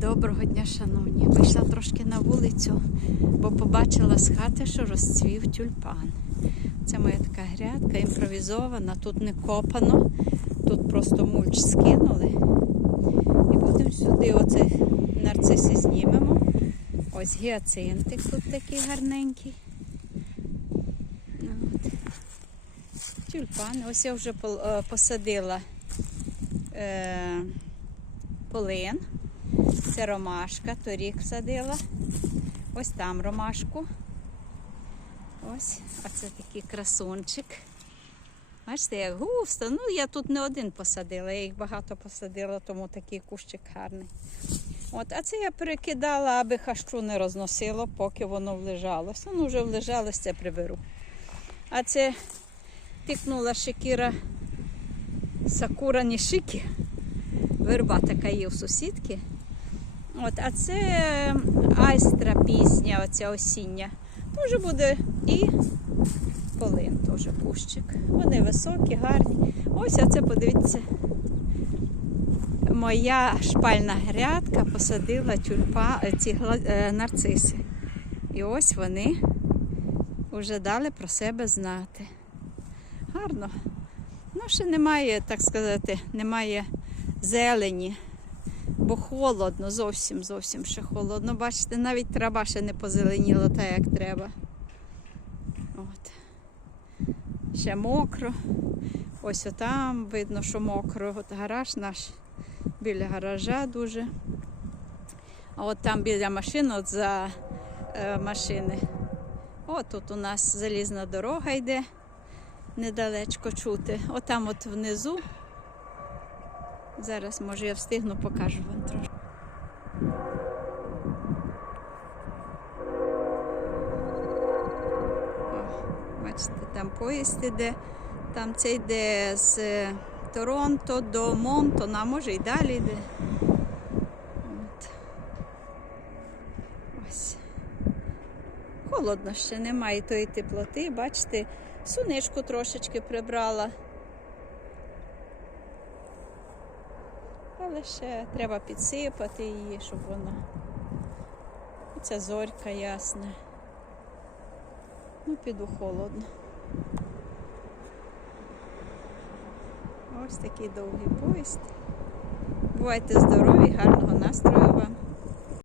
Доброго дня, шановні. Вийшла трошки на вулицю, бо побачила з хати, що розцвів тюльпан. Це моя така грядка імпровізована, тут не копано, тут просто мульч скинули. І будемо сюди оце нарциси знімемо. Ось гіацинтик тут такий гарненький. Ну, От. Тюльпани. Ось я вже е, посадила е, полин. Це ромашка, торік садила. Ось там ромашку. Ось, а це такий красунчик. Бачите, як густо. Ну, я тут не один посадила, я їх багато посадила, тому такий кущик гарний. От, а це я перекидала, аби хащу не розносило, поки воно влежалося. Ну, вже влежалось, це приберу. А це тикнула шикіра сакура нішики. Верба така є у сусідки. От, а це айстра пісня, оця осіння. Теж буде і полин теж кущик. Вони високі, гарні. Ось оце, подивіться, моя шпальна грядка посадила тюльпа, е, ці е, нарциси. І ось вони вже дали про себе знати. Гарно. Ну, ще немає, так сказати, немає зелені бо холодно, зовсім зовсім ще холодно. Бачите, навіть трава ще не позеленіла так, як треба. От. Ще мокро. Ось отам видно, що мокро. От гараж наш біля гаража дуже. А от там біля машини, от за е, машини. От тут у нас залізна дорога йде недалечко чути. Отам от внизу Зараз, може, я встигну, покажу вам трошки. Бачите, там поїзд іде. Там це йде з е, Торонто до Монтона, а може і далі йде. Холодно ще немає тої теплоти. Бачите, суничку трошечки прибрала. Але ще треба підсипати її, щоб вона. Ця зорька ясна. Ну, піду холодно. Ось такий довгий поїзд. Бувайте здорові, гарного настрою вам.